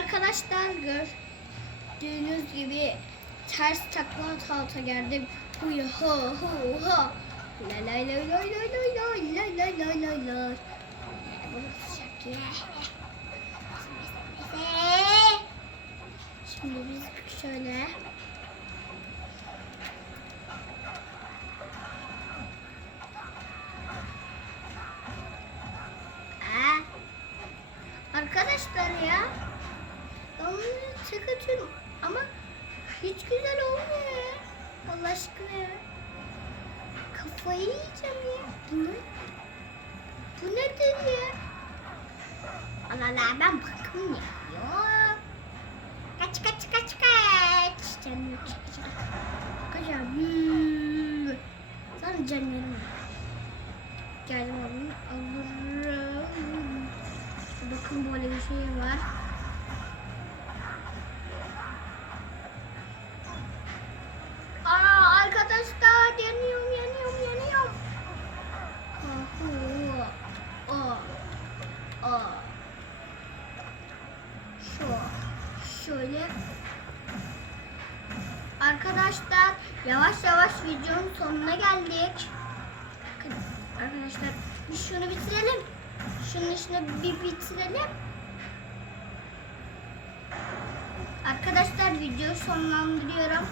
arkadaşlar gördüğünüz gibi ters takla ata geldim. Huya ha ha ha. La la la la la la la la la la la la. Şimdi biz şöyle Arkadaşlar ya. Tek atıyorum ama hiç güzel olmuyor ya. Allah aşkına ya. Kafayı yiyeceğim ya. Bu ne? Bu nedir ya? Allah ben bakım yapıyor. Kaç kaç kaç kaç. Canım çekeceğim. Kaçacağım. Hmm. Sana canlarım. Geldim. Alırım. Bakın böyle bir şey var. Şöyle. Arkadaşlar yavaş yavaş videonun sonuna geldik. Arkadaşlar biz şunu bitirelim. Şunun işini bir bitirelim. Arkadaşlar videoyu sonlandırıyorum.